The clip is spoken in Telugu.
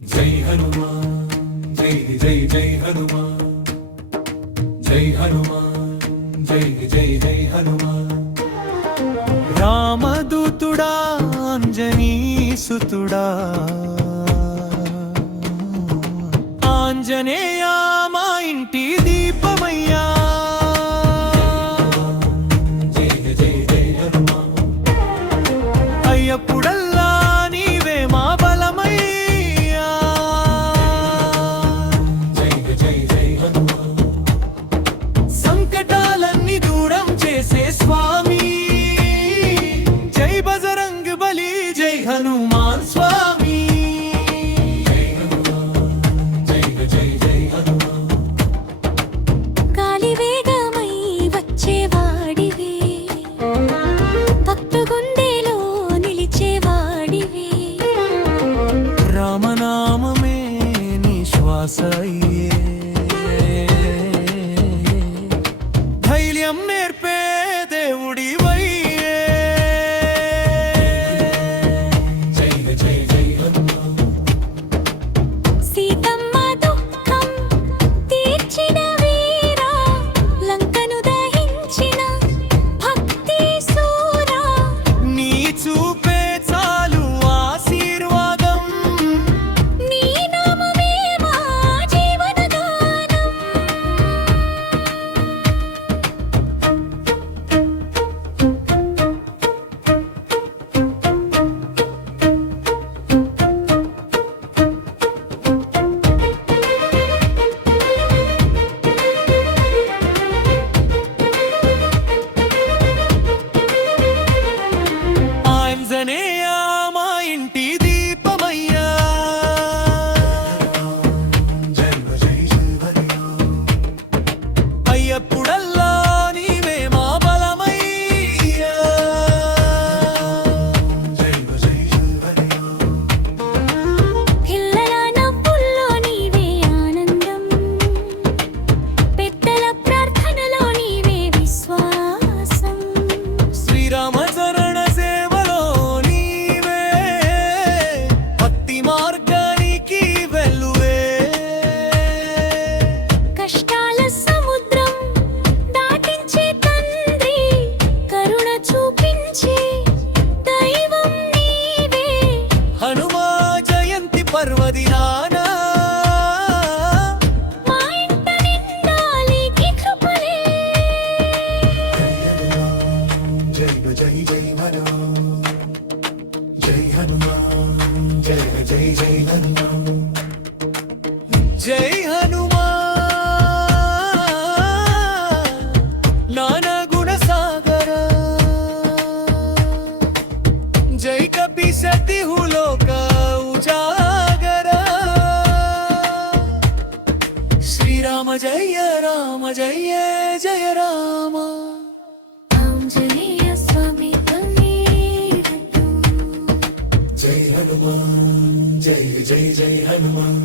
జై హనుమాన్ జై జై జై హనుమాన్ జై హనుమాన్ జై జై జై హనుమాన్ రామదూతుడా అంజనీసుతుడా ఆంజనేయ మా ఇంటి దీపమయ్యా జై జై జై హనుమాన్ అయ్యప్పుడల్లా నీవే మా బలమయ్యా జై జై జై హనుమాన్ సంకటాలన్నీ దూరం చేసే స్వామి జై బజరంగ్ బలి జై హనుమాన్ స్వామి జై హనుమాన్ జై జై జై హనుమాన్ గాలి వేగమై వచ్చేవాడివి భక్తు గుండెలో నిలిచేవాడివి రామనామమే నీ శ్వాస అయ్యే ధైర్యం నేర్పే దేవుడివయ్యే జై జై జై హనుమాన్ సీతమ్మ దుఃఖం తీర్చిన వీరా లంకను దహించిన భక్తి సూరా నీ చూపే చాలు ఆశీర్వాదం నీ నామమే మా జీవనగానం ఆంజనేయ మా ఇంటి దీపమయ్యా జై జై జై హనుమాన్ అయ్యప్పుడల్లా నీవే మా బలమయ్యా జై జై జై హనుమాన్ పిల్లల నవ్వుల్లో నీవే ఆనందం పెద్దల ప్రార్థనలో నీవే విశ్వాసం శ్రీరామ చరణ సేవలో నీవే భక్తి మార్గానికి వెలువే కష్టాల సముద్రం దాటించే తండ్రి కరుణ చూపించే దైవం నీవే హనుమా జయంతి పర్వదినాన మా ఇంట నిండాలి నీ కృపలే జై జై జై హనుమాన్ జై హనుమాన్ జై జై జై హనుమాన్ జై హనుమా నానా గుణ సాగర జై కపి సతి హులోక ఉజాగర శ్రీరామ జయ రామ జయ జయ రామ ఆంజనేయ స్వామి తమేడటు జై హనుమాన్ జై జై జై హనుమాన్